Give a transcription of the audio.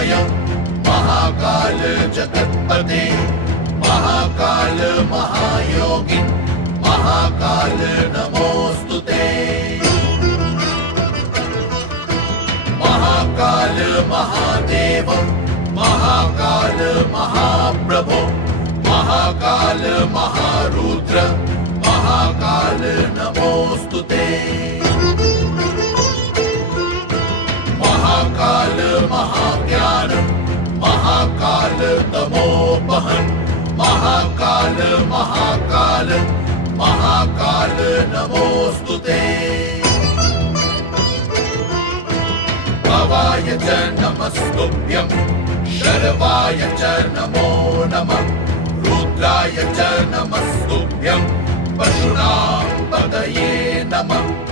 महाकाय महाकाल जगत्पते महाकाल महायोगी महाकाल नमोस्तुते महाकाल महादेव महाकाल महाप्रभो महाकाल महारुद्र महाकाल नमोस्तुते महाकाल महाज्ञान महाकाल तमोपहन महाकाल महाकाल महाकाल नमोस्तुते भवाय च नमस्तुभ्यं शर्वाय च नमो नमः रुद्राय च नमस्तुभ्यं पशुनां पतये नमः